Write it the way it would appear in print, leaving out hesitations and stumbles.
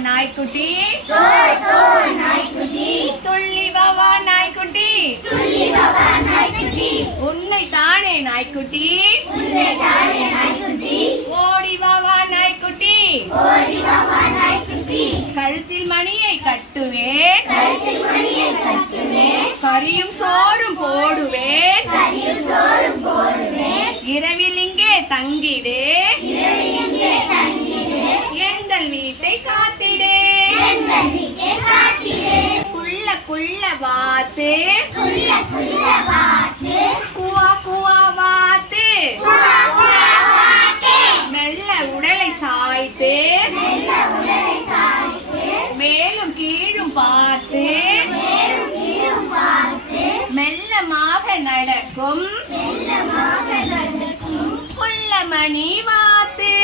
நாய்க்குட்டி நாய்க்குட்டி துள்ளி வா நாய்க்குட்டி உன்னை தானே நாய்க்குட்டி ஓடி வா நாய்க்குட்டி கழுத்தில் மணியை கட்டுவேன் கரியும் சோறும் போடுவேன் இரவில் இங்கே தங்கிடு எங்கள் வீட்டை காத்திடு குள்ள வாத்து குவா குவா வாத்து மெல்ல உடலை சாய்த்து மேலும் கீழும் பார்த்து மெல்லமாக நடக்கும் புள்ளமணி வாத்து